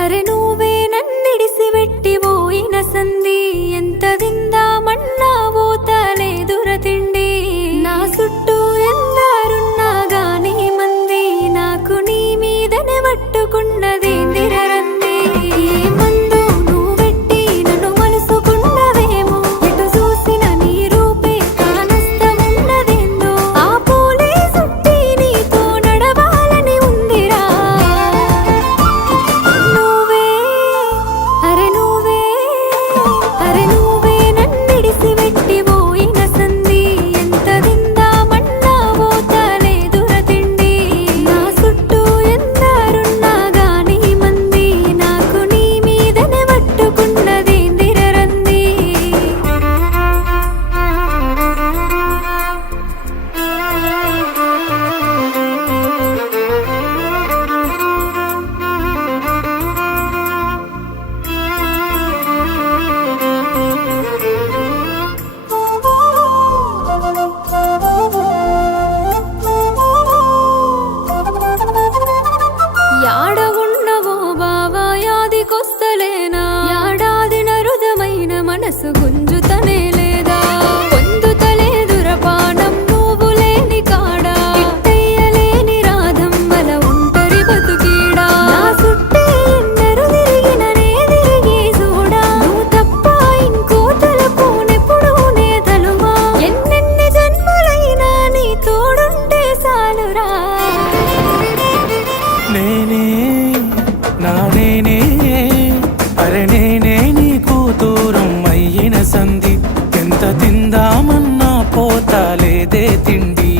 అరే నువ్వే నన్నిడిసి వెట్టిపోయిన సంధి ఎంత దిందామన్నావో తలేదుర తిండి నా చుట్టూ ఎందరున్నా గాని మంది నాకు నీ మీదనే పట్టుకున్నది రంది మందు నువ్వు వెట్టి నన్ను మలుసుకున్నవేమో ఎటు చూసిన నీ రూపే కానస్తమున్నదేందో ఆ పూలే చుట్టి నీతో నడవాలని ఉందిరా నువ్వే నన్నిడిసి వెట్టిపోయిన సంధి ఎంత దిందామన్నావో తలేదుర తిండి నా చుట్టూ ఎందరున్నా గాని మంది నాకు నీ మీదనే పట్టుకున్నది రంది యాడ ఉన్నవో బావా యాదికొస్తలేనా యాడాది నరుదమైన మనసు గుంజుతనే లేదా పొందుతలేదుర పానం నువ్వు లేని కాడా ఇట్టయ్యలేని రాధం వల ఉంటరి బతుకీడా నా చుట్టే ఎందరు తిరిగిననే తిరిగి చూడా నువ్వు తప్ప ఇంకో తలపునెప్పుడు నే తలువా ఎన్నెన్ని జన్మలైనా నీ తోడుంటే సాలురా నేనే నేనే అరే నేనే నీకు దూరం అయ్యిన సంధి ఎంత తిందామన్నా పోతాలేదే తిండి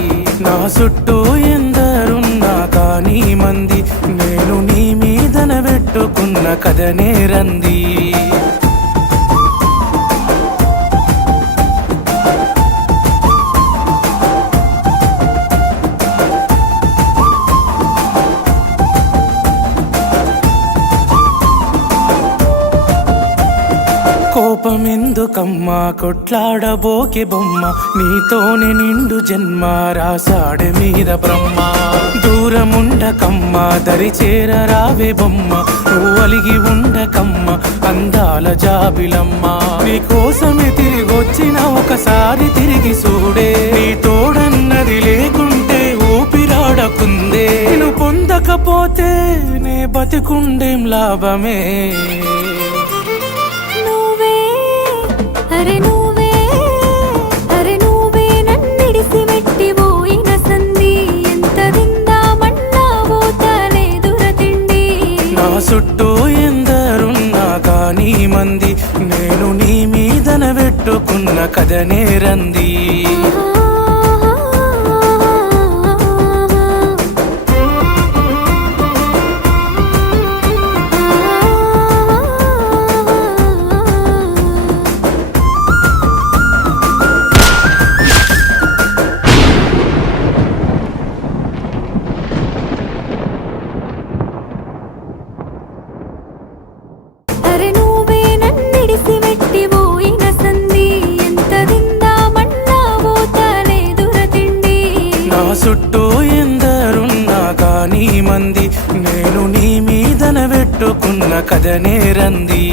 నా చుట్టూ ఎందరున్నా కానీ మంది నేను నీ మీదన పెట్టుకున్న కథనే రంది కోపమెందుకమ్మా కొట్లాడబోకే బొమ్మ నీతోనే నిండు జన్మ రాసాడే మీద బ్రహ్మ దూరముండకమ్మా దరి చేరరావే బొమ్మ నువ్వు అలిగి ఉండకమ్మ అందాల జాబిలమ్మ నీ కోసమే తిరిగొచ్చిన ఒకసారి తిరిగి చూడే నీ తోడన్నది లేకుంటే ఊపిరాడకుందే నేను పొందకపోతే నే బతికుండేం లాభమే అరే నువ్వే నన్నిడిసి వెట్టిపోయిన సంధి ఎంత దిందామన్నావో తలేదుర తిండి నా చుట్టూ ఎందరున్నా కానీ మంది నేను నీ మీదన పెట్టుకున్న కథనే రంది అరే నువ్వే నన్నిడిసి వెట్టిపోయిన సంధి ఎంత దిందామన్నావో తలేదుర తిండి నా చుట్టూ ఎందరున్నా కానీ మంది నేను నీ మీదన పెట్టుకున్న కథనే రంది